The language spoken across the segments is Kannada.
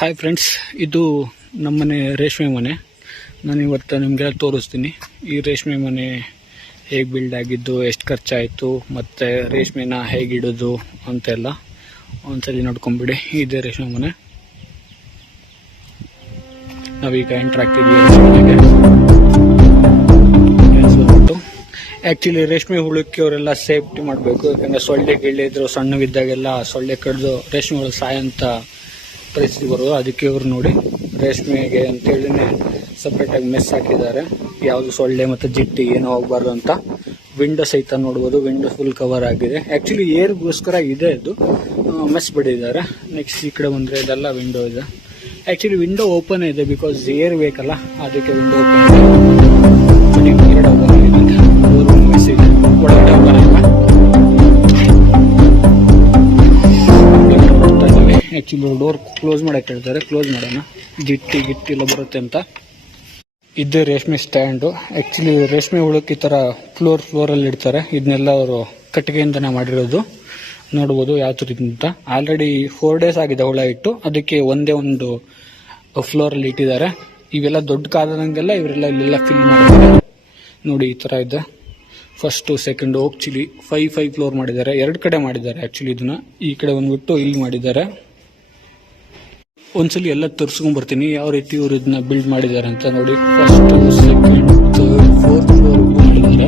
ಹಾಯ್ ಫ್ರೆಂಡ್ಸ್, ಇದು ನಮ್ಮನೆ ರೇಷ್ಮೆ ಮನೆ. ನಾನು ಇವತ್ತು ನಿಮಗೆಲ್ಲ ತೋರಿಸ್ತೀನಿ ಈ ರೇಷ್ಮೆ ಮನೆ ಹೇಗೆ ಬಿಲ್ಡ್ ಆಗಿದ್ದು, ಎಷ್ಟು ಖರ್ಚಾಯಿತು, ಮತ್ತು ರೇಷ್ಮೆನ ಹೇಗಿಡೋದು ಅಂತೆಲ್ಲ ಒಂದ್ಸಲಿ ನೋಡ್ಕೊಂಬಿಡಿ. ಇದೇ ರೇಷ್ಮೆ ಮನೆ. ನಾವೀಗ ಎಂಟರ್ ಆಗ್ತಿದ್ವಿ ರೇಷ್ಮೆಗೆ. ಆ್ಯಕ್ಚುಲಿ ರೇಷ್ಮೆ ಹುಳಕ್ಕೆ ಅವರೆಲ್ಲ ಸೇಫ್ಟಿ ಮಾಡಬೇಕು, ಯಾಕಂದರೆ ಸೊಳ್ಳೆ ಗಿಳ್ಳೆ ಇದ್ರು ಸಣ್ಣವಿದ್ದಾಗೆಲ್ಲ ಸೊಳ್ಳೆ ಕಡ್ದು ರೇಷ್ಮೆ ಹುಳು ಸಾಯಂತ ಪರಿಸ್ಥಿತಿ ಬರೋದು. ಅದಕ್ಕೆ ಇವರು ನೋಡಿ ರೇಷ್ಮೆಗೆ ಅಂತೇಳಿನೇ ಸಪ್ರೇಟಾಗಿ ಮೆಸ್ ಹಾಕಿದ್ದಾರೆ. ಯಾವುದು ಸೊಳ್ಳೆ ಮತ್ತು ಜಿಟ್ಟಿ ಏನೋ ಹೋಗಬಾರ್ದು ಅಂತ. ವಿಂಡೋ ಸಹಿತ ನೋಡ್ಬೋದು, ವಿಂಡೋ ಫುಲ್ ಕವರ್ ಆಗಿದೆ. ಆ್ಯಕ್ಚುಲಿ ಏರ್ಗೋಸ್ಕರ ಇದೆ, ಇದು ಮೆಸ್ ಬಿಟ್ಟಿದ್ದಾರೆ. ನೆಕ್ಸ್ಟ್ ಈ ಕಡೆ ಬಂದರೆ ಇದೆಲ್ಲ ವಿಂಡೋ ಇದೆ. ಆ್ಯಕ್ಚುಲಿ ವಿಂಡೋ ಓಪನ್ ಇದೆ, ಬಿಕಾಸ್ ಏರ್ ಬೇಕಲ್ಲ, ಅದಕ್ಕೆ ವಿಂಡೋ ಓಪನ್ ಇದೆ. ಒಳಗಡೆ ಓಪನ್ ಇಲ್ಲ. ಆ್ಯಕ್ಚುಲಿ ಡೋರ್ ಕ್ಲೋಸ್ ಮಾಡಕ್ಕೆ ಹೇಳ್ತಾರೆ, ಕ್ಲೋಸ್ ಮಾಡೋಣ, ಗಿಟ್ಟಿ ಎಲ್ಲ ಬರುತ್ತೆ ಅಂತ. ಇದೇ ರೇಷ್ಮೆ ಸ್ಟ್ಯಾಂಡು. ಆ್ಯಕ್ಚುಲಿ ರೇಷ್ಮೆ ಹುಳಕ್ಕೆ ಈ ಥರ ಫ್ಲೋರಲ್ಲಿ ಇಡ್ತಾರೆ. ಇದನ್ನೆಲ್ಲ ಅವರು ಕಟ್ಟಿಗೆಯಿಂದನೇ ಮಾಡಿರೋದು. ನೋಡ್ಬೋದು ಯಾವ ಥರ ಅಂತ. ಆಲ್ರೆಡಿ 4 days ಆಗಿದೆ ಹುಳ ಇಟ್ಟು, ಅದಕ್ಕೆ ಒಂದೇ ಒಂದು ಫ್ಲೋರಲ್ಲಿ ಇಟ್ಟಿದ್ದಾರೆ. ಇವೆಲ್ಲ ದೊಡ್ಡ ಕಾದಂಗೆಲ್ಲ ಇವರೆಲ್ಲ ಇಲ್ಲೆಲ್ಲ ಫಿಲ್ ಮಾಡಿದ್ದಾರೆ. ನೋಡಿ ಈ ಥರ ಇದೆ. ಫಸ್ಟು ಸೆಕೆಂಡು ಆ್ಯಕ್ಚುಲಿ 5 ಫ್ಲೋರ್ ಮಾಡಿದ್ದಾರೆ. 2 ಕಡೆ ಮಾಡಿದ್ದಾರೆ ಆ್ಯಕ್ಚುಲಿ. ಇದನ್ನ ಈ ಕಡೆ ಬಂದ್ಬಿಟ್ಟು ಇಲ್ಲಿ ಮಾಡಿದ್ದಾರೆ. ಒಂದ್ಸಲಿ ಎಲ್ಲ ತೋರಿಸ್ಕೊಂಡ್ಬರ್ತೀನಿ ಯಾವ ರೀತಿ ಇವರು ಇದನ್ನ ಬಿಲ್ಡ್ ಮಾಡಿದ್ದಾರೆ ಅಂತ. ನೋಡಿ, first, second, third, 4th floor ಮಾಡಿದ್ದಾರೆ.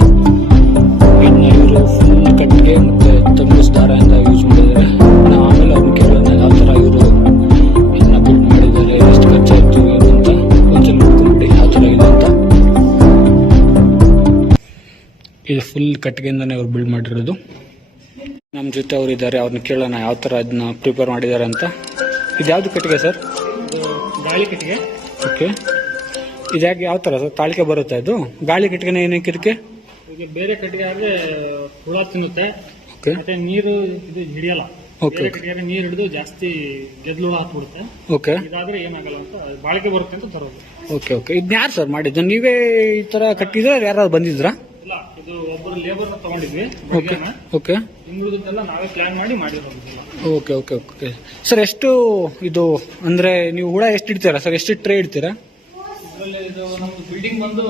ಇನ್ನು ಇವರು ಫುಲ್ ಕಟ್ಟಿಗೆ ಮತ್ತೆ ತಂಬೂಸ್ ದಾರದಿಂದ ಯೂಸ್ ಮಾಡಿದ್ದಾರೆ. ನಾವು ಆಮೇಲೆ ಅವ್ರನ್ನ ಕೇಳೋಣ ಯಾವ ಥರ ಇವರು ಇದನ್ನ ಬಿಲ್ಡ್ ಮಾಡಿದ್ದಾರೆ, ಎಷ್ಟು ಖರ್ಚಾಯ್ತು ಏನು ಅಂತ. ಒಂದ್ಸಲಿ ನೋಡ್ಕೊಂಡ್ಬಿಡಿ ಯಾವ ಥರ ಇದೆ ಅಂತ. ಇದು ಫುಲ್ ಕಟ್ಟಿಗೆಯಿಂದನೇ ಅವ್ರು ಬಿಲ್ಡ್ ಮಾಡಿರೋದು. ನಮ್ಮ ಜೊತೆ ಅವ್ರು ಇದ್ದಾರೆ, ಅವ್ರನ್ನ ಕೇಳೋಣ ಯಾವ ಥರ ಅದನ್ನ ಪ್ರಿಪೇರ್ ಮಾಡಿದ್ದಾರೆ ಅಂತ. ಇದು ಯಾವ್ದು ಕಟ್ಟಿಗೆ ಸರ್? ಗಾಳಿ ಕಟ್ಟಿಗೆ. ಓಕೆ. ಇದ್ಯಾಕೆ ಯಾವ ಥರ ಸರ್? ತಾಳಿಕೆ ಬರುತ್ತೆ ಇದು? ಗಾಳಿ ಕಟ್ಟಿಗೆನ ಏನಕ್ಕೆ ಇದಕ್ಕೆ? ಬೇರೆ ಕಟ್ಟಿಗೆ ಆದ್ರೆ ಹುಳ ತಿನ್ನುತ್ತೆ, ಮತ್ತೆ ನೀರು ಇದು ಹಿಡಿಯಲ್ಲ. ಕಟ್ಟಿಗೆ ನೀರು ಹಿಡಿದು ಜಾಸ್ತಿ ಗೆದ್ಲು ಹುಳ ಹಾಕ್ಬಿಡುತ್ತೆ. ಓಕೆ. ಇದಾದ್ರೆ ಏನಾಗಲ್ಲ ಅಂತ ಬಾಳಿಕೆ ಬರುತ್ತೆ ಅಂತ ತರೋದು. Okay okay. ಇದನ್ನ ಯಾರು ಸರ್ ಮಾಡಿದ್ದು? ನೀವೇ ಈ ತರ ಕಟ್ಟಿದ್ರೆ ಯಾರು ಬಂದಿದ್ರಾ? ಇಲ್ಲ, ಇದು ಒಬ್ಬರು ಲೇಬರ್ ತಗೊಂಡಿದ್ವಿ. ಓಕೆ. ಇನ್ನುಳಿದೆಲ್ಲ ನಾವೇ ಪ್ಲಾನ್ ಮಾಡಿ ಮಾಡಿರೋದು. Okay okay okay. ಸರ್ ಎಷ್ಟು ಇದು ಅಂದ್ರೆ ನೀವು ಹುಳ ಎಷ್ಟು ಇಡ್ತೀರಾ ಸರ್? ಎಷ್ಟು ಟ್ರೇ ಇಡ್ತೀರಾ? ಇದು ನಮ್ದು ಬಿಲ್ಡಿಂಗ್ ಬಂದು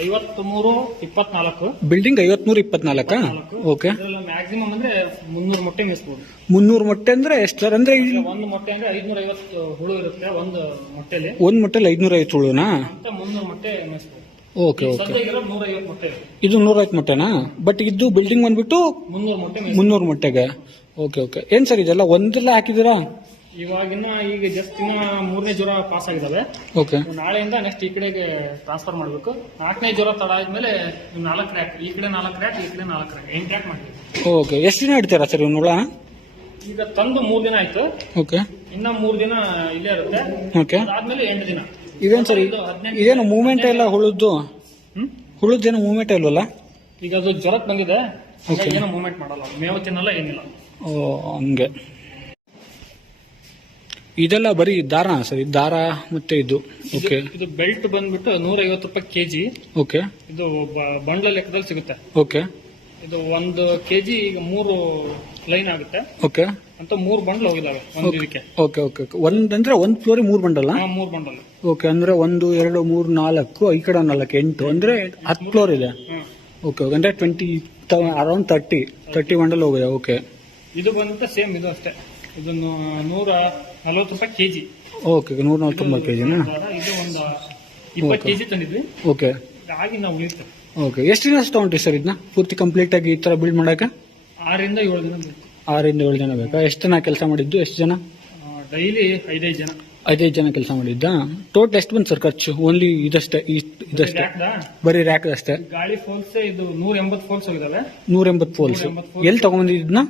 53-24. ಬಿಲ್ಡಿಂಗ್ 53-24. ಓಕೆ. ಮ್ಯಾಕ್ಸಿಮಮ್ ಅಂದ್ರೆ 300 ಮೊಟ್ಟೆ ಮೇಯಿಸಬಹುದು. 300 ಮೊಟ್ಟೆ ಅಂದ್ರೆ ಎಷ್ಟು ಸರ್? ಅಂದ್ರೆ ಒಂದು ಮೊಟ್ಟೆ ಅಂದ್ರೆ 550 ಹುಳು ಇರುತ್ತೆ ಒಂದು ಮೊಟ್ಟೆಲಿ. ಒಂದು ಮೊಟ್ಟೆಲಿ 550 ಹುಳುನಾ? ಅಂತ 300 ಮೊಟ್ಟೆ ಮೇಯಿಸಬಹುದು. Okay okay. 150 ಮೊಟ್ಟೆ. ಇದು 150 ಮೊಟ್ಟೆನಾ? ಬಟ್ ಇದು ಬಿಲ್ಡಿಂಗ್ ಬಂದ್ಬಿಟ್ಟು 300 ಮೊಟ್ಟೆಗೆ. Okay okay. ಏನ್ ಸರ್ ಇದೆಲ್ಲ ಒಂದೆಲ್ಲ ಹಾಕಿದ್ದೀರಾ? ಇವಾಗಿನ ಈಗ ಜಸ್ಟ್ ಇನ್ನ 3ನೇ ಜ್ವರ ಪಾಸ್ ಆಗಿದಾವೆ. ಓಕೆ. ನಾಳೆಯಿಂದ ನೆಕ್ಸ್ಟ್ ಈ ಕಡೆಗೆ ಟ್ರಾನ್ಸ್ಫರ್ ಮಾಡಬೇಕು. 4ನೇ ಜ್ವರ ತಡ ಆದ್ಮೇಲೆ 4 ರ್ಯಾಕ್, ಈ ಕಡೆ 4 ರ್ಯಾಕ್, ಈ ಕಡೆ 4 ರ್ಯಾಕ್, 8 ರ್ಯಾಕ್ ಮಾಡ್ತೀವಿ. ಓಕೆ. ಎಷ್ಟು ದಿನ ಇಡ್ತೀರಾ ಸರ್ ಇವ್ನ ಹುಳ? ಈಗ ತಂದು 3 ದಿನ ಆಯ್ತು. ಓಕೆ. ಇನ್ನ 3 ದಿನ ಇಲ್ಲೇ ಇರುತ್ತೆ. ಓಕೆ. ಅದಾದ್ಮೇಲೆ 8 ದಿನ. ಇದೇನು ಸರ್ ಇದೇನು ಮೂವ್ಮೆಂಟ್ ಎಲ್ಲ ಹುಳುದ್ದು? ಹುಳುದ್ದೇನು ಮೂವ್ಮೆಂಟ್ ಇಲ್ವಲ್ಲ? ಈಗ ಅದು ಜ್ವರಕ್ಕೆ ಬಂದಿದೆ, ಏನೋ ಮೂವ್ಮೆಂಟ್ ಮಾಡಲ್ಲ, ಮೇವು ತಿನ್ನಲ್ಲ, ಏನಿಲ್ಲ. ಓ ಹಂಗೆ. ಇದೆಲ್ಲ ಬರೀ ದಾರ ಸರ್? ದಾರ ಮತ್ತೆ ಇದು. ಓಕೆ. ಇದು ಬೆಲ್ಟ್ ಬಂದ್ಬಿಟ್ಟು 150 ರೂಪಾಯಿ ಕೆಜಿ. ಓಕೆ. ಇದು ಬಂಡ್ಲ ಲೆಕ್ಕದಲ್ಲಿ ಸಿಗುತ್ತೆ. ಓಕೆ. ಇದು 1 ಕೆಜಿ ಈಗ 3 ಲೈನ್ ಆಗುತ್ತೆ. ಓಕೆ. ಅಂತ 3 ಬಂಡ್ಲ್ ಹೋಗಿದಾವೆ ಒಂದು ಇದಕ್ಕೆ. Okay okay. ಒಂದಂದ್ರೆ 1 ಫ್ಲೋರ್ 3 ಬಂಡಲ್? 3 ಬಂಡಲ್. ಓಕೆ. ಅಂದ್ರೆ 1, 2, 3, 4, ಈ ಕಡೆ 4, 8 ಅಂದ್ರೆ 10 ಫ್ಲೋರ್ ಇದೆ. Okay okay. ಅಂದ್ರೆ 20 ಅರೌಂಡ್ 30 ಬಂಡಲ್ ಹೋಗಿದೆ. ಓಕೆ. ಇದು ಬಂದ್ಬಿಟ್ಟು ಸೇಮ್ ಇದು ಅಷ್ಟೇ. ಇದು 140 ರೂಪಾಯಿ ಕೆಜಿ. ಓಕೆ. 140 ಕೆಜಿನಾ? ಇದು ಒಂದು 20 ಕೆಜಿ ತಂದಿದ್ವಿ. ಓಕೆ. ಆಗಿ ನಾವು ಉಳಿಯುತ್ತೆ. ಓಕೆ. ಎಷ್ಟು ದಿನ ತಗೊಂಡ್ರಿ ಸರ್ ಇದನ್ನ ಪೂರ್ತಿ ಕಂಪ್ಲೀಟ್ ಆಗಿ ಈ ತರ ಬಿಲ್ಡ್ ಮಾಡಕ್ಕೆ? 6 ರಿಂದ 7 ದಿನ ಬೇಕು. 6 ರಿಂದ 7 ಜನ ಬೇಕಾ? ಎಷ್ಟು ಜನ ಕೆಲಸ ಮಾಡಿದ್ದು? ಎಷ್ಟು ಜನ? ಡೈಲಿ 5 ಜನ. 5 ಜನ ಕೆಲಸ ಮಾಡಿದ್ದ? ಟೋಟಲ್ ಎಷ್ಟು ಬಂತು ಸರ್ ಖರ್ಚು? ಓನ್ಲಿ ಇದಷ್ಟೇ? ಬರೀ ರ್ಯಾಕ್ ಅಷ್ಟೇ? ಗಾಳಿ ಫೋಲ್ಸ್ ಇದು 180 ಫೋಲ್ಸ್ ಹೋಗಿದಾವೆ. 180 ಫೋಲ್ಸ್. ಎಲ್ಲಿ ತಗೊಂಡಿದ್ನ?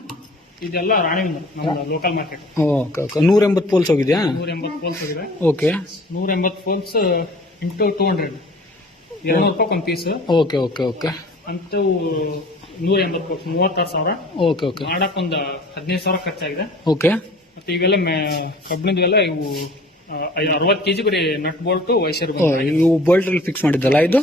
ಇದೆಲ್ಲ ರಾಣಿವಿಂದ, ನಮ್ಮ local market. Okay okay. 180 poles ಹೋಗಿದ್ಯಾ? 180 ಫೋಲ್ಸ್ ಹೋಗಿದೆ. ಓಕೆ. 180 ಫೋಲ್ಸ್ ಇಂಟು 200, 200 ರೂಪಾಯಿ ಒಂದು ಪೀಸ್. Okay okay okay. ಅಂತೂ 180 ಫೋಲ್ಸ್ 36,000. Okay okay. ಮಾಡಕ್ ಒಂದು 15,000 ಖರ್ಚಾಗಿದೆ. ಓಕೆ. ಮತ್ತೆ ಇವೆಲ್ಲ ಕಬ್ಬಿಣದವೆಲ್ಲ ಇವು 60 ಕೆಜಿ ಬರೀ ನಟ್ ಬೋಲ್ಟ್ ವೈಸರ್. ಇವು ಬೋಲ್ಟ್ ಅಲ್ಲಿ ಫಿಕ್ಸ್ ಮಾಡಿದ್ದಲ್ಲ ಇದು?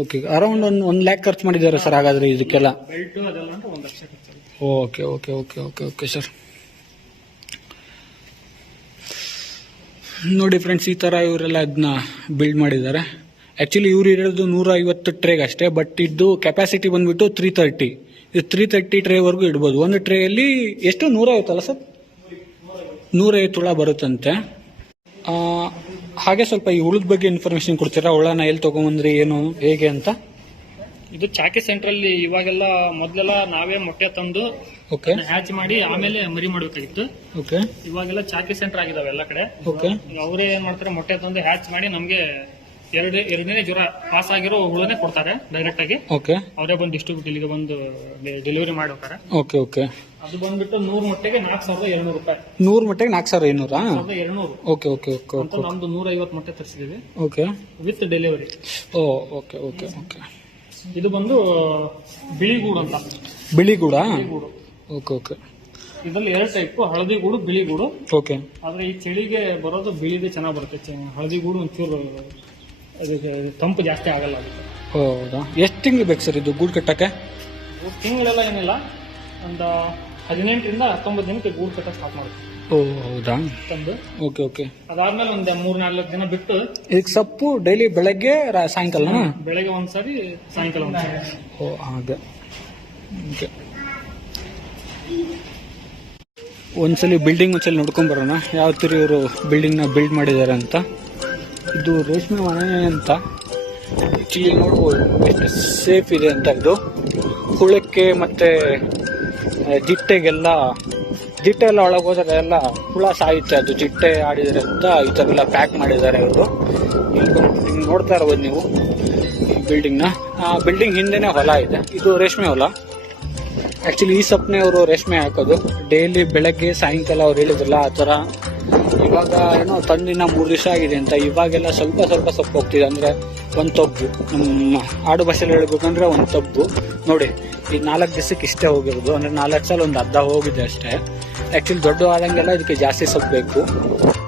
ಓಕೆ. ಅರೌಂಡ್ 1 lakh ಖರ್ಚು ಮಾಡಿದ್ದಾರೆ ಸರ್ ಹಾಗಾದ್ರೆ ಇದಕ್ಕೆಲ್ಲ? ಬೆಲ್ಟ್ ಅದೆಲ್ಲ ಅಂತ 1 ಲಕ್ಷ ಖರ್ಚಾಗಿದೆ. Okay okay okay okay okay sir. ನೋಡಿ ಫ್ರೆಂಡ್ಸ್, ಈ ತರ ಇವರೆಲ್ಲ ಅದನ್ನ ಬಿಲ್ಡ್ ಮಾಡಿದ್ದಾರೆ. ಆಕ್ಚುಲಿ ಇವ್ರು ಇರೋದು 150 ಟ್ರೇಗ್ ಅಷ್ಟೇ, ಬಟ್ ಇದು ಕೆಪಾಸಿಟಿ ಬಂದ್ಬಿಟ್ಟು 330. ಇದು 330 ಟ್ರೇವರೆಗೂ ಇಡ್ಬೋದು. ಒಂದು ಟ್ರೇಯಲ್ಲಿ ಎಷ್ಟು 150 ಅಲ್ಲ ಸರ್? 150 ಹುಳ ಬರುತ್ತಂತೆ. ಹಾಗೆ ಸ್ವಲ್ಪ ಈ ಹುಳದ ಬಗ್ಗೆ ಇನ್ಫಾರ್ಮೇಶನ್ ಕೊಡ್ತೀರಾ? ಹುಳನ ಎಲ್ಲಿ ತಗೊಂಬಂದ್ರಿ, ಏನು ಹೇಗೆ ಅಂತ? ಇದು ಚಾಕಿ ಸೆಂಟ್ರಲ್ಲಿ ಇವಾಗೆಲ್ಲ ಮೊದ್ಲೆಲ್ಲ ನಾವೇ ಮೊಟ್ಟೆ ತಂದು ಓಕೆ ಹ್ಯಾಚ್ ಮಾಡಿ ಆಮೇಲೆ ಮರಿ ಮಾಡ್ಬೇಕಾಗಿತ್ತು. ಓಕೆ ಇವಾಗೆಲ್ಲ ಚಾಕಿ ಸೆಂಟರ್ ಆಗಿದಾವೆ ಎಲ್ಲ ಕಡೆ. ಓಕೆ ಅವರೇ ಏನ್ ಮಾಡ್ತಾರೆ, ಮೊಟ್ಟೆ ತಂದು ಹ್ಯಾಚ್ ಮಾಡಿ ನಮ್ಗೆ ಎರಡನೇ ಜ್ವರ ಪಾಸ್ ಆಗಿರೋ ಹುಳನೇ ಕೊಡ್ತಾರೆ ಡೈರೆಕ್ಟ್ ಆಗಿ. ಓಕೆ ಅವರೇ ಬಂದು ಡಿಸ್ಟ್ರಿಬ್ಯೂಟ್ ಇಲ್ಲಿಗೆ ಬಂದು ಡೆಲಿವರಿ ಮಾಡಿ ಹೋಗ್ತಾರೆ. ಓಕೆ ಓಕೆ ಅದು ಬಂದ್ಬಿಟ್ಟು 100 ಮೊಟ್ಟೆಗೆ 4200 ರೂಪಾಯಿ. 100 ಮೊಟ್ಟೆಗೆ 4200? 4200. ಓಕೆ ಓಕೆ ಓಕೆ ಅಂತ ನಮ್ದು 150 ಮೊಟ್ಟೆ ತರಿಸಿದೀವಿ okay with delivery. Oh okay okay okay. ಇದು ಬಂದು ಬಿಳಿಗೂಡು ಅಂತ. ಬಿಳಿಗೂಡ? ಗೂಡು. Okay okay. ಇದ್ರಲ್ಲಿ 2 ಟೈಪ್, ಹಳದಿ ಗೂಡು, ಬಿಳಿ ಗೂಡು. ಓಕೆ. ಆದ್ರೆ ಈ ಚಳಿಗೆ ಬರೋದು ಬಿಳಿದೇ ಚೆನ್ನಾಗಿ ಬರುತ್ತೆ. ಹಳದಿ ಗೂಡು ಒಂಚೂರು ಅದಕ್ಕೆ ತಂಪು ಜಾಸ್ತಿ ಆಗಲ್ಲ ಅದಕ್ಕೆ. ಹೌದಾ? ಎಷ್ಟು ತಿಂಗಳು ಬೇಕು ಸರ್ ಇದು ಗೂಡು ಕಟ್ಟಕ್ಕೆ? ತಿಂಗಳೆಲ್ಲ ಏನಿಲ್ಲ, ಒಂದು 18ರಿಂದ 19 ದಿನಕ್ಕೆ ಗೂಡು ಕಟ್ಟಕ್ಕೆ ಸ್ಟಾರ್ಟ್ ಮಾಡುತ್ತೆ. ಓ ಹೌದಾ? ತಂದು ಓಕೆ ಓಕೆ. ಅದಾದ್ಮೇಲೆ ಒಂದು 3-4 ದಿನ ಬಿಟ್ಟು ಈಗ ಸೊಪ್ಪು ಡೈಲಿ ಬೆಳಗ್ಗೆ ಸಾಯಂಕಾಲ? ಬೆಳಗ್ಗೆ ಒಂದ್ಸರಿ, ಸಾಯಂಕಾಲ ಒಂದ್ಸರಿ. ಓ ಹಾಗೆ. ಓಕೆ. ಒಂದ್ಸಲಿ ಬಿಲ್ಡಿಂಗ್ ಒಂದ್ಸಲಿ ನೋಡ್ಕೊಂಡ್ ಬರೋಣ ಯಾವ ತರ ಇವರು ಬಿಲ್ಡಿಂಗ್ ನ ಬಿಲ್ಡ್ ಮಾಡಿದ್ದಾರೆ ಅಂತ. ಇದು ರೇಷ್ಮೆ ಮನೆ ಅಂತ ಇಲ್ಲಿ ನೋಡ್ಬೋದು ಎಷ್ಟು ಸೇಫ್ ಇದೆ ಅಂತ. ಇದು ಹುಳಕ್ಕೆ ಮತ್ತೆ ಜಿಟ್ಟೆ ಎಲ್ಲ ಒಳಗೆ ಹೋದ್ರೆ ಎಲ್ಲ ಹುಳ ಸಾಯುತ್ತೆ, ಅದು ಜಿಟ್ಟೆ ಆಡಿದರೆ ಅಂತ ಈ ತರ ಎಲ್ಲ ಪ್ಯಾಕ್ ಮಾಡಿದ್ದಾರೆ ಇವರು. ಇಲ್ಲಿ ನೋಡ್ತಾ ಇರ್ಬೋದು ನೀವು ಈ ಬಿಲ್ಡಿಂಗ್ ನ. ಆ ಬಿಲ್ಡಿಂಗ್ ಹಿಂದೆನೆ ಹೊಲ ಇದೆ, ಇದು ರೇಷ್ಮೆ ಹೊಲ. ಆಕ್ಚುಲಿ ಈ ಸೊಪ್ಪನೆ ಅವರು ರೇಷ್ಮೆ ಹಾಕೋದು ಡೈಲಿ ಬೆಳಗ್ಗೆ ಸಾಯಂಕಾಲ ಅವ್ರು ಹೇಳಿದ್ರಲ್ಲ ಆ ತರ. ಇವಾಗ ಏನೋ ತಂದಿನ 3 ದಿವಸ ಆಗಿದೆ ಅಂತ. ಇವಾಗೆಲ್ಲ ಸ್ವಲ್ಪ ಸೊಪ್ಪು ಹೋಗ್ತಿದೆ, ಅಂದ್ರೆ ಒಂದ್ ತಬ್ಬು. ನಮ್ಮ ಆಡು ಭಾಷೆಯಲ್ಲಿ ಹೇಳ್ಬೇಕಂದ್ರೆ ಒಂದ್ ತಬ್ಬು. ನೋಡಿ ಈ 4 ದಿವಸಕ್ಕೆ ಇಷ್ಟೇ ಹೋಗಿರೋದು, ಅಂದ್ರೆ 4 ಸಲ ಒಂದು ಅರ್ಧ ಹೋಗಿದೆ ಅಷ್ಟೇ. ಆಕ್ಚುಲಿ ದೊಡ್ಡ ಆದಂಗೆಲ್ಲ ಇದಕ್ಕೆ ಜಾಸ್ತಿ ಸೊಪ್ಪು ಬೇಕು.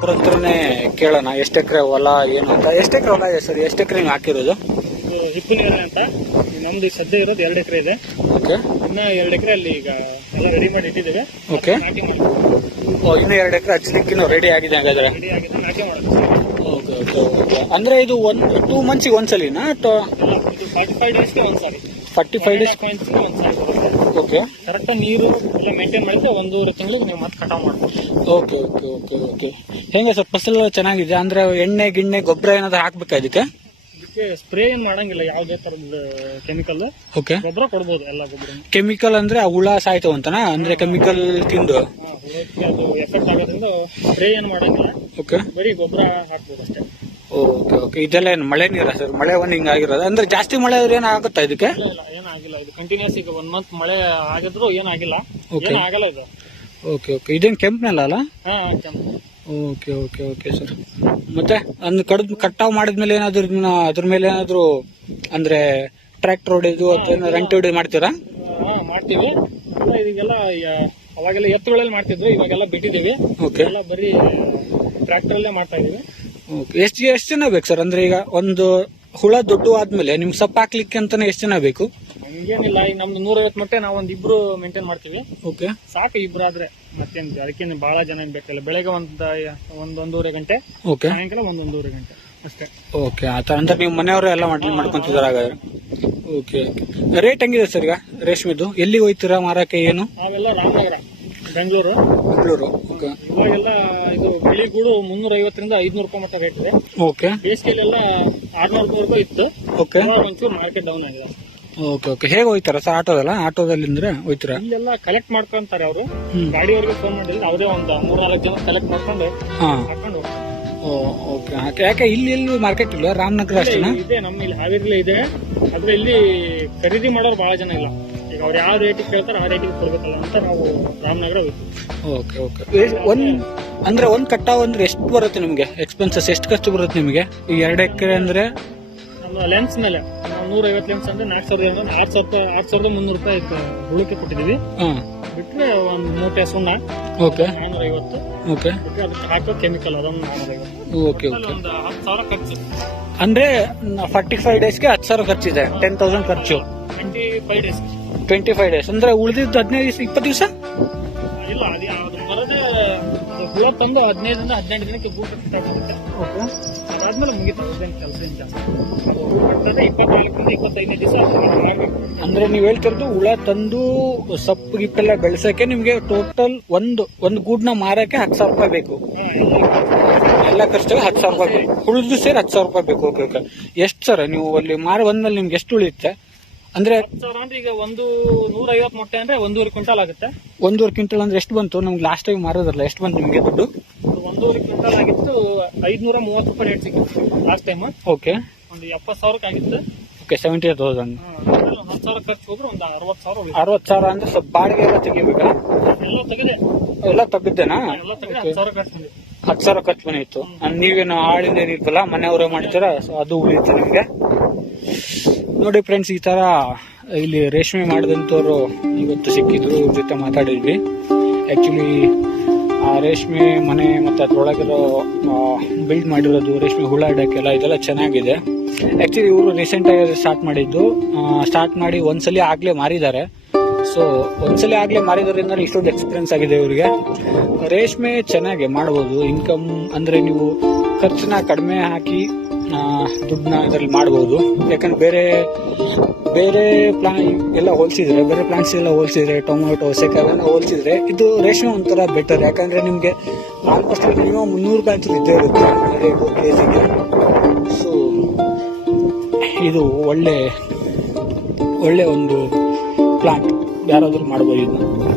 ಅವ್ರ ಹತ್ರನೇ ಕೇಳೋಣ ಎಷ್ಟು ಎಕರೆ ಹೊಲ ಏನು ಅಂತ. ಎಷ್ಟು ಎಕರೆ ಹೊಲ ಇದೆ ಸರ್? ಎಷ್ಟು ಎಕರೆ ಹಾಕಿರೋದು? ಹಿಪ್ಪನೇರ ಅಂತ. ನಮ್ದು ಸದ್ಯ ಇರೋದು 2 ಎಕರೆ ಇದೆ. ಓಕೆ. ಇನ್ನ 2 ಎಕರೆ ಅಲ್ಲಿ ಈಗ ಎಲ್ಲ ರೆಡಿ ಮಾಡಿ ಇಟ್ಟಿದ್ದೇವೆ. ಓಕೆ. ಇನ್ನು 2 ಎಕರೆ ಹಚ್ಚಲಿಕ್ಕೆ ರೆಡಿ ಆಗಿದೆ ಹಾಗಾದ್ರೆ? ರೆಡಿ ಆಗಿದೆ, ನಾಟಿ ಮಾಡೋದು. Okay okay okay. ಅಂದ್ರೆ ಇದು 2 ಮಂತ್ಸಿಗೆ ಒಂದ್ಸಲಿನಾ? 45 ಡೇಸ್ಗೆ ಒಂದ್ಸಾರಿ. 45 ಡೇಸ್ ಒಂದ್ಸಾರಿ. ಓಕೆ. ಕರೆಕ್ಟ್ ನೀರು ಎಲ್ಲ ಮೇಂಟೈನ್ ಮಾಡಿದ್ರೆ 1.5 ತಿಂಗಳಿಗೆ ನೀವು ಮತ್ತೆ ಕಟಾವ್ ಮಾಡ್ತೀವಿ. Okay okay okay okay. ಹೆಂಗೆ ಸರ್ ಫಸಲು ಚೆನ್ನಾಗಿದೆ? ಅಂದ್ರೆ ಎಣ್ಣೆ ಗಿಣ್ಣೆ ಗೊಬ್ಬರ ಏನಾದ್ರು ಹಾಕ್ಬೇಕಾ ಇದಕ್ಕೆ? ಸ್ಪ್ರೇ ಏನ್ ಮಾಡಂಗಿಲ್ಲ, ಯಾವುದೇ ತರದ ಕೆಮಿಕಲ್. ಓಕೆ. ಗೊಬ್ಬರ ಕೊಡ್ಬೋದು, ಎಲ್ಲ ಗೊಬ್ಬರ. ಕೆಮಿಕಲ್ ಅಂದ್ರೆ ಆ ಹುಳ ಸಾಯ್ತಾವ ಅಂತನಾ? ಅಂದ್ರೆ ಕೆಮಿಕಲ್ ತಿಂದು ಹುಳಕ್ಕೆ ಅದು ಎಫೆಕ್ಟ್ ಆಗೋದ್ರಿಂದ ಸ್ಪ್ರೇ ಏನ್ ಮಾಡಂಗಿಲ್ಲ. ಓಕೆ. ಬರೀ ಗೊಬ್ಬರ ಹಾಕ್ಬೋದು ಅಷ್ಟೇ. Okay okay. ಇದೆಲ್ಲ ಏನು ಮಳೆ ನೀರ ಸರ್? ಮಳೆ ಒಂದು ಹಿಂಗಾಗಿರೋದು ಅಂದ್ರೆ ಜಾಸ್ತಿ ಮಳೆ ಆದ್ರೆ ಏನಾಗುತ್ತಾ ಇದಕ್ಕೆ? ಇಲ್ಲ, ಏನಾಗಿಲ್ಲ. ಇದು ಕಂಟಿನ್ಯೂಸ್ ಈಗ 1 ಮಂತ್ ಮಳೆ ಆಗಿದ್ರು ಏನಾಗಿಲ್ಲ. Okay. ಆಗಲ್ಲ ಇದು. Okay okay. ಇದೇನು ಕೆಂಪ್ನೆಲ್ಲ ಅಲ್ಲ? ಹಾ, ಕೆಂಪು. Okay okay okay sir. ಮತ್ತೆ ಅಂದ್ ಕಟಾವ್ ಮಾಡಿದ್ಮೇಲೆ ಏನಾದ್ರು ಅದ್ರ ಮೇಲೆ ಏನಾದ್ರು ಅಂದ್ರೆ ಟ್ರ್ಯಾಕ್ಟರ್ ಹೊಡೆದು ಅಥವಾ ರಂಟಿ ಹೊಡೆದು ಮಾಡ್ತೀರಾ? ಮಾಡ್ತೀವಿ. ಈಗೆಲ್ಲ ಅವಾಗೆಲ್ಲ ಎತ್ತುಗಳಲ್ಲಿ ಮಾಡ್ತಿದ್ರು, ಇವಾಗೆಲ್ಲ ಬಿಟ್ಟಿದೀವಿ. ಓಕೆ. ಎಲ್ಲ ಬರೀ ಟ್ರ್ಯಾಕ್ಟರ್ ಅಲ್ಲೇ ಮಾಡ್ತಾ ಇದೀವಿ. ಓಕೆ. ಎಷ್ಟು ಜನ ಬೇಕು ಸರ್? ಅಂದ್ರೆ ಈಗ ಒಂದು ಹುಳ ದೊಡ್ಡ ಆದ್ಮೇಲೆ ನಿಮ್ಗೆ ಸೊಪ್ಪು ಹಾಕ್ಲಿಕ್ಕೆ ಅಂತಾನೆ ಎಷ್ಟು ಜನ ಬೇಕು? ಹಂಗೇನಿಲ್ಲ, ಈಗ ನಮ್ದು 150 ಮೊಟ್ಟೆ ನಾವು ಒಂದಿಬ್ರು ಮೇಂಟೈನ್ ಮಾಡ್ತೀವಿ. ಓಕೆ. ಸಾಕು, ಇಬ್ರಾದ್ರೆ ಮತ್ತೇನ್ ಅದಕ್ಕೇನು ಬಹಳ ಜನ ಏನ್ ಬೇಕಲ್ಲ. ಬೆಳಗ್ಗೆ ಒಂದೂವರೆ ಗಂಟೆ, ಓಕೆ. ಸಾಯಂಕಾಲ ಒಂದೂವರೆ ಗಂಟೆ ಅಷ್ಟೇ. ಓಕೆ. ಆತರ ಅಂದ್ರೆ ನೀವು ಮನೆಯವರು ಎಲ್ಲ ಮಾಡ್ಕೊಂತಿದಾರ ಹಾಗಾದ್ರೆ? Okay okay. ರೇಟ್ ಹೆಂಗಿದೆ ಸರ್ ಈಗ ರೇಷ್ಮೆದು? ಎಲ್ಲಿ ಹೋಯ್ತೀರಾ ಮಾರಕ್ಕೆ? ಏನು? ನಾವೆಲ್ಲ ರಾಮನಗರ, ಬೆಂಗಳೂರು. ಓಕೆ. ಇವಾಗೆಲ್ಲ ಇದು ಬಿಳಿಗೂಡು 350ರಿಂದ 500 ರೂಪಾಯಿ ಮಟ್ಟ ರೇಟ್ ಇದೆ. ಓಕೆ. ಬೇಸಿಗೆಲೆಲ್ಲ 600 ರೂಪಾಯಿ ಇತ್ತು. ಓಕೆ. ಒಂಚೂರು ಮಾರ್ಕೆಟ್ ಡೌನ್ ಆಗಿದೆ. Okay okay. ಹೇಗೆ ಹೋಯ್ತಾರ ಸರ್? ಆಟೋದಲ್ಲ? ಆಟೋದಲ್ಲಿ ಅಂದ್ರೆ ಹೋಯ್ತೀರಾ? ಇಲ್ಲೆಲ್ಲ ಕಲೆಕ್ಟ್ ಮಾಡ್ಕೊಂತಾರೆ ಅವರು. ಗಾಡಿಯವರಿಗೆ ಫೋನ್ ಮಾಡಿದ್ರೆ ಅವರೇ ಒಂದು 3-4 ಜನ ಕಲೆಕ್ಟ್ ಮಾಡ್ಕೊಂಡು ಹಾಕೊಂಡು ಹೋಗ್ತಾರೆ. ಓಕೆ. ಯಾಕೆ ಇಲ್ಲಿ ಮಾರ್ಕೆಟ್ ಇಲ್ಲ? ರಾಮನಗರ ಅಷ್ಟೇನಾ? ಇದೆ, ನಮ್ಮ ಇಲ್ಲಿ ಹಾವೇರಿಲೇ ಇದೆ. ಆದ್ರೆ ಇಲ್ಲಿ ಖರೀದಿ ಮಾಡೋರು ಬಹಳ ಜನ ಇಲ್ಲ. ಈಗ ಅವ್ರು ಯಾವ ರೇಟಿಗೆ ಕೇಳ್ತಾರೆ ಆ ರೇಟಿಗೆ ಕೊಡ್ಬೇಕಲ್ಲ ಅಂತ ನಾವು ರಾಮನಗರ ಹೋಗ್ತೀವಿ. Okay okay. ಒಂದ್ ಕಟ್ಟಾವ್ ಅಂದ್ರೆ ಎಷ್ಟು ಬರುತ್ತೆ ನಿಮ್ಗೆ? ಎಕ್ಸ್ಪೆನ್ಸಸ್ ಎಷ್ಟು ಖರ್ಚು ಬರುತ್ತೆ ನಿಮ್ಗೆ? ಈ 2 ಎಕರೆ ಅಂದ್ರೆ ನಮ್ಮ ಲೆನ್ಸ್ ಮೇಲೆ 150 ಲೆನ್ಸ್ ಅಂದ್ರೆ 6,300 ರೂಪಾಯಿ ಹುಳಕ್ಕೆ ಕೊಟ್ಟಿದೀವಿ. ಬಿಟ್ರೆ ಒಂದು ಮೂಟೆ ಸುಣ್ಣ. ಓಕೆ. 450. ಓಕೆ. ಬಿಟ್ರೆ ಅದಕ್ಕೆ ಹಾಕೋ ಕೆಮಿಕಲ್ ಅದೊಂದು 450. Okay okay. ಒಂದು 10,000 ಖರ್ಚು. ಅಂದ್ರೆ 45 ಡೇಸ್ಗೆ 10,000 ಖರ್ಚಿದೆ. 10,000 ಖರ್ಚು 25 ಡೇಸ್. 25 ಡೇಸ್ ಅಂದ್ರೆ ಉಳಿದಿದ್ದು 15 20 ದಿವಸ? ಇಲ್ಲ, ಅದು ಬರೋದೇ ಹುಳ ತಂದು 15ರಿಂದ 18 ದಿನಕ್ಕೆ ಗೂಡು ಸ್ಟಾರ್ಟ್ ಆಗುತ್ತೆ. ಓಕೆ. ಅದಾದ್ಮೇಲೆ ಮುಗಿತು ಕೆಲಸ ಇಂದ 24ರಿಂದ 25 ದಿವಸ ಮಾಡಬೇಕು. ಅಂದ್ರೆ ನೀವ್ ಹೇಳ್ತಿರೋದು ಹುಳ ತಂದು ಸೊಪ್ಪು ಗಿಪ್ಪೆಲ್ಲ ಬೆಳೆಸಕ್ಕೆ ನಿಮ್ಗೆ ಟೋಟಲ್ ಒಂದು ಗೂಡ್ನ ಮಾರಕ್ಕೆ 10,000 ರೂಪಾಯಿ ಬೇಕು. ಎಲ್ಲ ಖರ್ಚಿಗೆ 10,000 ರೂಪಾಯಿ ಬೇಕು. ಉಳಿದು ಸೇರಿ 10,000 ರೂಪಾಯಿ ಬೇಕು. Okay okay. ಎಷ್ಟು ಸರ್ ನೀವು ಅಲ್ಲಿ ಮಾರಿ ಬಂದ್ಮೇಲೆ ನಿಮ್ಗೆ ಎಷ್ಟು ಉಳಿಯುತ್ತೆ? ಅಂದ್ರೆ 10,000 ಅಂದ್ರೆ ಈಗ 150 ಮೊಟ್ಟೆ ಅಂದ್ರೆ 1.5 ಕ್ವಿಂಟಲ್ ಆಗುತ್ತೆ. 1.5 ಕ್ವಿಂಟಲ್ ಅಂದ್ರೆ ಎಷ್ಟು ಬಂತು? ನಮ್ಗೆ ಲಾಸ್ಟ್ ಟೈಮ್ ಮಾರೋದ್ರಲ್ಲ, ಎಷ್ಟು ಬಂತು ನಿಮ್ಗೆ ದುಡ್ಡು? 1.5 ಕ್ವಿಂಟಲ್ ಆಗಿತ್ತು 530 ರೂಪಾಯಿ ರೇಟ್ ಸಿಕ್ಕಿತ್ತು ಲಾಸ್ಟ್ ಟೈಮ್. ಓಕೆ. ಒಂದು 70,000 ಆಗಿತ್ತು. ಓಕೆ, 70,000. 10,000 ಖರ್ಚು ಹೋದ್ರೆ ಒಂದು 60,000. 60,000 ಅಂದ್ರೆ ಸ್ವಲ್ಪ ಬಾಡಿಗೆ ಎಲ್ಲ ತೆಗಿಬೇಕಾ? ಎಲ್ಲ ತೆಗೆದೆ, ಎಲ್ಲ ತೆಗಿದ್ದೇನಾ? ಎಲ್ಲ ತೆಗೆದೆ 10,000 ಖರ್ಚು ಬಂದಿದೆ. 10,000 ಖರ್ಚು ಬಂದಿತ್ತು. ನೀವೇನು ಆಳಿಂದ ಏನಿಲ್ವಲ್ಲ, ಮನೆಯವರೇ ಮಾಡ್ತೀರಾ, ಸೊ ಅದು ಉಳಿಯುತ್ತೆ ನಿಮ್ಗೆ. ನೋಡಿ ಫ್ರೆಂಡ್ಸ್, ಈ ತರ ಇಲ್ಲಿ ರೇಷ್ಮೆ ಮಾಡಿದಂತವ್ರು ಇವತ್ತು ಸಿಕ್ಕಿದ್ರು, ಇವ್ರ ಜೊತೆ ಮಾತಾಡಿದ್ವಿ. ಆಕ್ಚುಲಿ ಆ ರೇಷ್ಮೆ ಮನೆ ಮತ್ತೆ ಅದ್ರೊಳಗಿರೋ ಬಿಲ್ಡ್ ಮಾಡಿರೋದು, ರೇಷ್ಮೆ ಹುಳ ಇಡಕ್ಕೆಲ್ಲ ಇದೆಲ್ಲ ಚೆನ್ನಾಗಿದೆ. ಆಕ್ಚುಲಿ ಇವರು ರೀಸೆಂಟ್ ಆಗಿ ಸ್ಟಾರ್ಟ್ ಮಾಡಿ ಒಂದ್ಸಲಿ ಆಗ್ಲೇ ಮಾರಿದ್ದಾರೆ. ಸೊ ಒಂದ್ಸಲಿ ಆಗ್ಲೇ ಮಾರಿದ್ರಿಂದ ಇಷ್ಟೊಂದು ಎಕ್ಸ್ಪೀರಿಯನ್ಸ್ ಆಗಿದೆ ಇವರಿಗೆ. ರೇಷ್ಮೆ ಚೆನ್ನಾಗಿ ಮಾಡಬಹುದು. ಇನ್ಕಮ್ ಅಂದ್ರೆ ನೀವು ಖರ್ಚನ್ನ ಕಡಿಮೆ ಹಾಕಿ ದುಡ್ಡನ್ನ ಇದರಲ್ಲಿ ಮಾಡಬಹುದು. ಯಾಕಂದ್ರೆ ಬೇರೆ ಪ್ಲಾನ್ ಎಲ್ಲ ಹೋಲಿಸಿದ್ರೆ, ಬೇರೆ ಪ್ಲಾಂಟ್ಸ್ ಎಲ್ಲ ಹೋಲಿಸಿದ್ರೆ, ಟೊಮೊಟೊ, ಸೆಕಾವೆಲ್ಲ ಹೋಲಿಸಿದ್ರೆ ಇದು ರೇಷ್ಮೆ ಒಂಥರ ಬೆಟರ್. ಯಾಕಂದ್ರೆ ನಿಮ್ಗೆ ಆಲ್ಮೋಸ್ಟ್ ಮಿನಿಮಮ್ 300 ರೂಪಾಯಿ ಇದ್ದೇ ಇರುತ್ತೆ ಕೆಜಿಗೆ. ಸೊ ಇದು ಒಳ್ಳೆ ಒಂದು ಪ್ಲಾಂಟ್, ಯಾರಾದ್ರೂ ಮಾಡಬಹುದು ಇದನ್ನ.